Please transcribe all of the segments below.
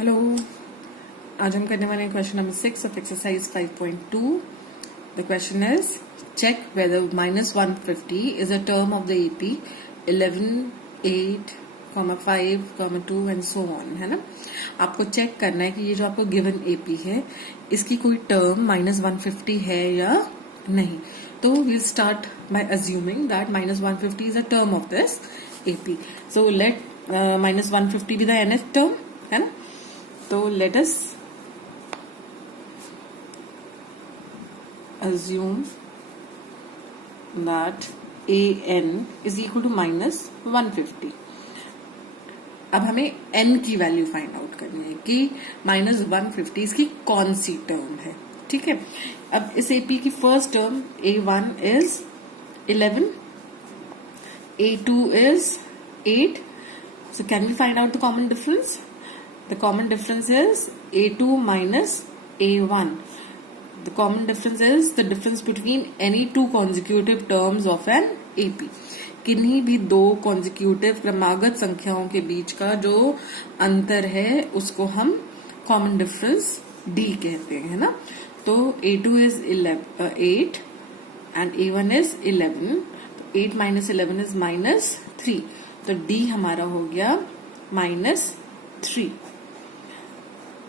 Hello, आज हम करने वाले हैं question number 6 of exercise 5.2. The question is check whether -150 is a term of the AP 11, 8, 5, 2 and so on. है ना. आपको चेक करना है कि ये जो आपको गिवन एपी है इसकी कोई टर्म -150 है या नहीं. तो we'll start by assuming that -150 is a term of this AP. So let -150 be the nth term, है ना. तो let us assume that an is equal to -150. अब हमें n की वैल्यू फाइंड आउट करनी है कि -150 इसकी कौन सी टर्म है. ठीक है. अब इस एपी की first term a1 is 11, a2 is 8. So can we find out the common difference? The common difference is a2 minus a1. The common difference is the difference between any two consecutive terms of an AP. किन्हीं भी दो consecutive क्रमागत संख्याओं के बीच का जो अंतर है उसको हम common difference D कहते हैं, है ना. तो a2 is 8 and a1 is 11. तो 8 minus 11 is -3. तो D हमारा हो गया -3.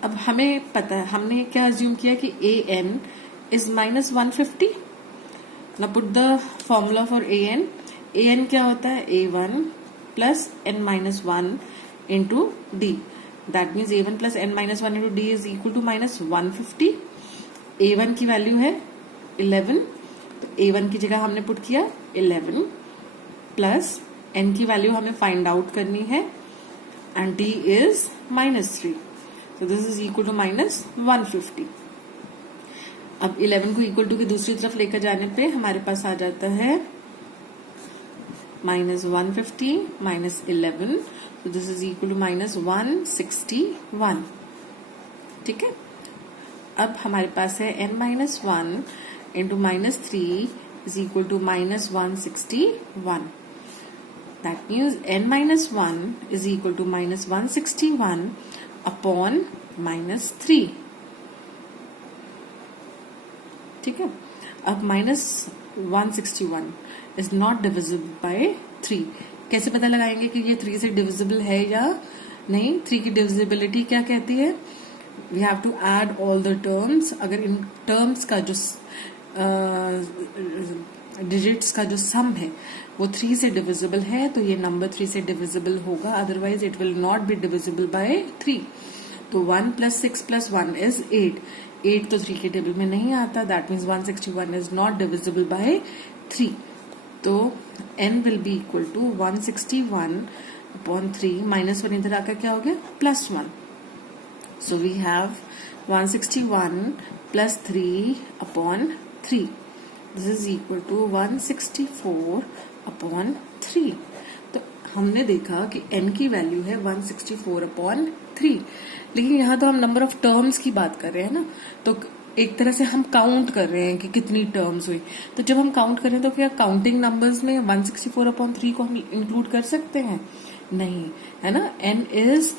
अब हमें पता है, हमने क्या अज्यूम किया कि an is -150. Now put the formula for an. an क्या होता है? a1 plus n-1 into d. That means a1 plus n-1 into d is equal to -150. a1 की वैल्यू है 11. तो a1 की जगह हमने पुट किया 11 प्लस n की वैल्यू हमें फाइंड आउट करनी है and d is -3. So this is equal to -150. अब 11 को इक्वल टू की दूसरी तरफ लेकर जाने पे हमारे पास आ जाता है -150 -11. So this is equal to -161. ठीक है. अब हमारे पास है n-1 into -3 is equal to -161. That means n-1 is equal to -161 upon -3. ठीक है. अब -161 is not divisible by 3. कैसे पता लगाएंगे कि ये 3 से डिविजिबल है या नहीं. 3 की डिविजिबिलिटी क्या कहती है? We have to add all the terms. अगर इन टर्म्स का जो डिजिट्स का जो सम है वो 3 से डिविजिबल है तो ये नंबर 3 से डिविजिबल होगा. Otherwise it will not be divisible by 3. तो 1 + 6 + 1 is 8. 8 तो 3 के टेबल में नहीं आता. That means 161 is not divisible by 3. तो n will be equal to 161 upon 3. -1 इधर आकर क्या हो गया? +1. So we have 161 plus 3 upon 3. This is equal to 164 upon 3. तो हमने देखा कि n की वैल्यू है 164 upon 3. लेकिन यहाँ तो हम नंबर ऑफ टर्म्स की बात कर रहे हैं ना. तो एक तरह से हम काउंट कर रहे हैं कि कितनी टर्म्स हुई. तो जब हम काउंट कर रहे हैं तो क्या काउंटिंग नंबर्स में 164 upon 3 को हम इंक्लूड कर सकते हैं? नहीं, है ना. n is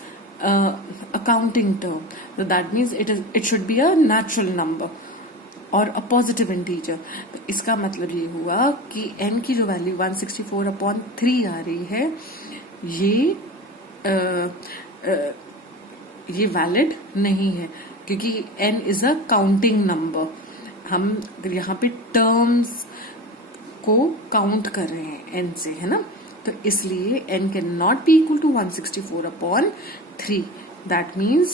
a counting term. So that means it should be a natural number or a positive integer. तो इसका मतलब ये हुआ कि n की जो वैल्यू 164 upon 3 आ रही है ये वैलिड नहीं है क्योंकि n is a counting number. हम यहाँ पे टर्म्स को काउंट कर रहे हैं n से, है ना. तो इसलिए n can not be equal to 164 upon 3. That means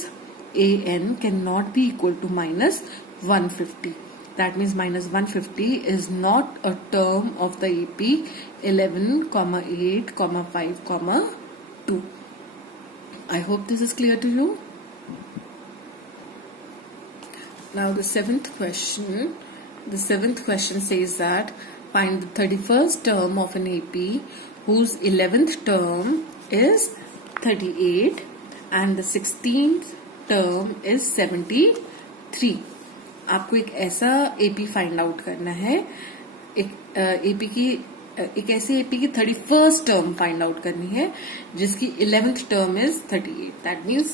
an cannot be equal to -150. That means -150 is not a term of the AP 11, 8, 5, 2. I hope this is clear to you. Now the seventh question. The seventh question says that find the 31st term of an AP whose 11th term is 38 and the 16th term is 73. आपको एक ऐसा AP find out करना है. एक ऐसी AP की 31st term find out करनी है जिसकी 11th term is 38. That means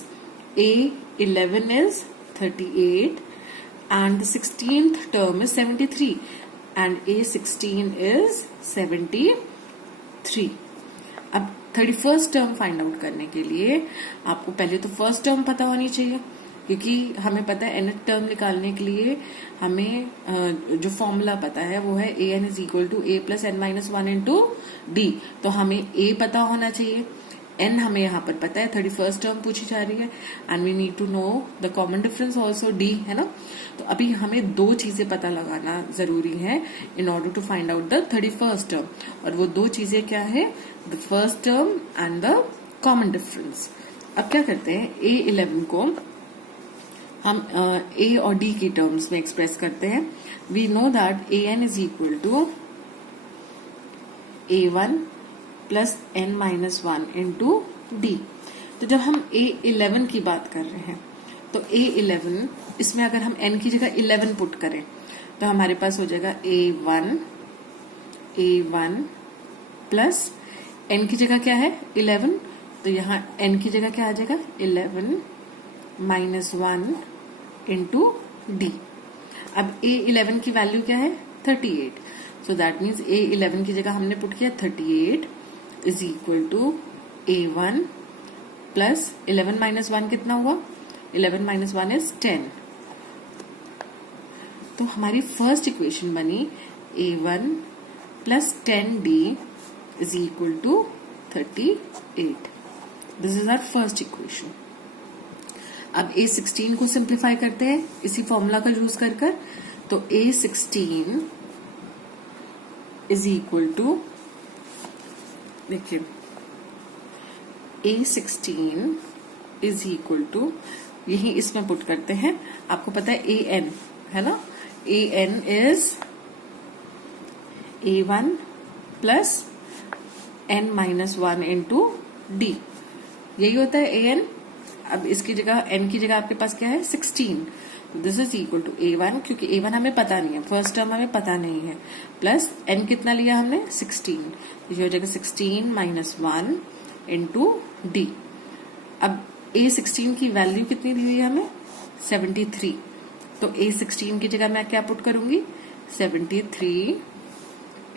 A11 is 38 and the 16th term is 73 and A16 is 73. अब 31st टर्म फाइंड आउट करने के लिए आपको पहले तो फर्स्ट टर्म पता होनी चाहिए, क्योंकि हमें पता है nth टर्म निकालने के लिए हमें जो फॉर्मूला पता है वो है an is equal to a plus n minus 1 into D. तो हमें a पता होना चाहिए, n हमें यहाँ पर पता है, 31st टर्म पूछी जा रही है and we need to know the common difference also d, है ना. तो अभी हमें दो चीजें पता लगाना जरूरी है in order to find out the 31st term, और वो दो चीजें क्या है, the first term and the common difference. अब क्या करते हैं, A11 को हम a और d की टर्म्स में एक्सप्रेस करते हैं. We know that an is equal to a1 plus n minus 1 into D. तो जब हम A11 की बात कर रहे हैं तो A11 इसमें अगर हम n की जगह 11 पुट करें तो हमारे पास हो जाएगा A1 प्लस n की जगह क्या है 11, तो यहाँ n की जगह क्या आ जाएगा 11 माइनस 1 इंटू डी. अब A11 की वैल्यू क्या है 38, सो दैट मीन्स A11 की जगह हमने पुट किया 38 is equal to A1 plus 11 minus 1 कितना हुआ, 11 माइनस 1 इज 10. तो हमारी फर्स्ट इक्वेशन बनी A1 plus 10D is equal to 38. This is our first equation. अब A16 को सिंप्लीफाई करते हैं इसी फॉर्मूला का यूज कर कर. तो A16 इज इक्वल टू, देखिए A16 इज इक्वल टू, यही इसमें पुट करते हैं. आपको पता है AN है ना, AN is A1 plus n minus 1 into D, यही होता है AN. अब इसकी जगह n की जगह आपके पास क्या है 16. This is equal to A1, क्योंकि A1 हमें पता नहीं है, फर्स्ट टर्म हमें पता नहीं है, प्लस n कितना लिया हमने 16, तो ये हो जाएगा 16 माइनस 1 इंटू डी. अब A16 की वैल्यू कितनी दी हुई है हमें 73, तो A16 की जगह मैं क्या पुट करूंगी 73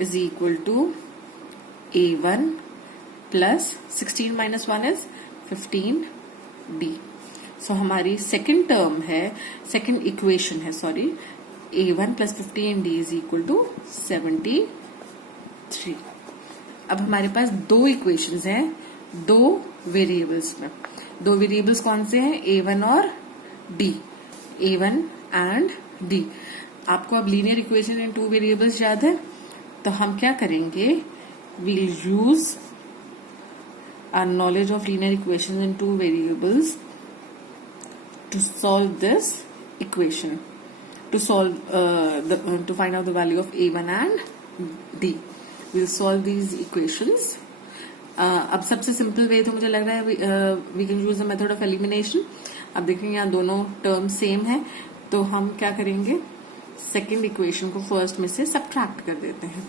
is equal to A1 plus 16 minus 1 is 15D. So हमारी सेकेंड टर्म है, सेकेंड इक्वेशन है sorry, A1 plus 15D is equal to 73. अब हमारे पास दो इक्वेशंस हैं दो वेरिएबल्स में. दो वेरिएबल्स कौन से हैं, A1 और D, A1 एंड D. आपको अब linear equation in two variables याद है, तो हम क्या करेंगे, we'll use our knowledge of linear equations in two variables to solve this equation, to find out the value of A1 and D. We'll solve these equations. अब सबसे simple way तो मुझे लग रहा है we can use the method of elimination. अब देखेंगे यहाँ दोनों टर्म सेम है, तो हम क्या करेंगे, सेकेंड इक्वेशन को फर्स्ट में से सब्ट्रैक्ट कर देते हैं.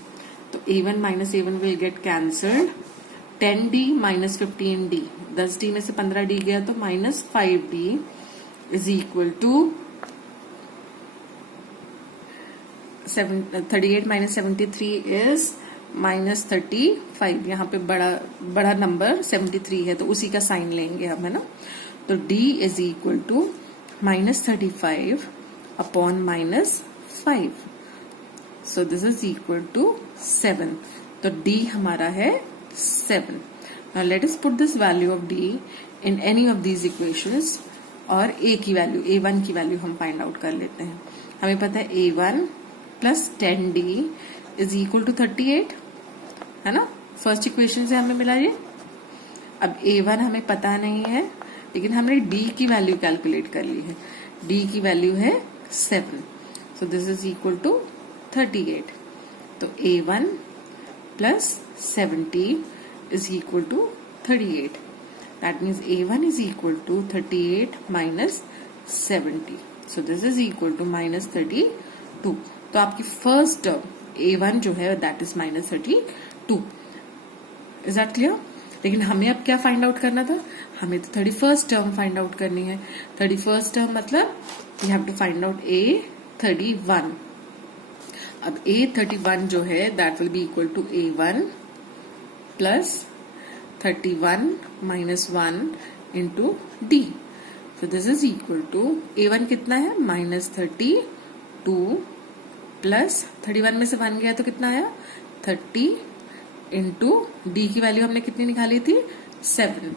तो A1 minus A1 will get cancelled, 10D minus 15D, 10D में से 15D गया तो minus 5D is equal to 38 minus 73 is minus 35. यहाँ पे बड़ा नंबर 73 है तो उसी का साइन लेंगे हम, है ना. तो D is equal to minus 35 upon minus 5, so this is equal to 7. तो D हमारा है 7. Now let us put this value of D in any of these equations, और A की वैल्यू, A1 की वैल्यू हम फाइंड आउट कर लेते हैं. हमें पता है A1 plus 10D is equal to 38, है ना, फर्स्ट इक्वेशन से हमें मिला ये. अब A1 हमें पता नहीं है, लेकिन हमने D की वैल्यू कैलकुलेट कर ली है. D की वैल्यू है 7, so this is equal to 38. तो A1 plus 70 is equal to 38. That means A1 is equal to 38 minus 70. So this is equal to minus 32. तो आपकी फर्स्ट टर्म A1 जो है that is minus 32. Is that clear? लेकिन हमें अब क्या find out करना था, हमें तो 31st टर्म फाइंड आउट करनी है। 31st टर्म मतलब we have to find out A31। अब A31 जो है that will be equal to A1 plus 31 minus 1 into D। So this is equal to A1 कितना है -32 प्लस 31 में से 1 गया तो कितना आया 30 इंटू D की वैल्यू हमने कितनी निकाली थी 7।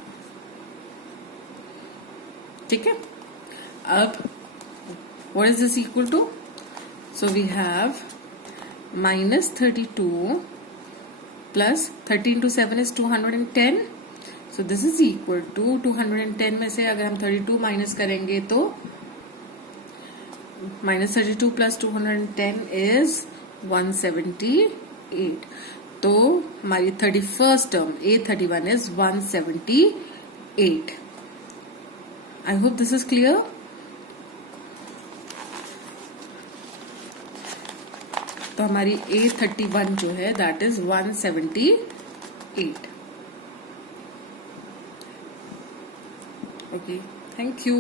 ठीक है, अब what is this equal to? So we have -32 plus 30 into 7 is 210. So this is equal to 210 में से अगर हम 32 माइनस करेंगे तो -32 plus 210 is 178। तो हमारी 31st term A31 is 178। I hope this is clear. तो हमारी A31 जो है that is 178। Okay, thank you.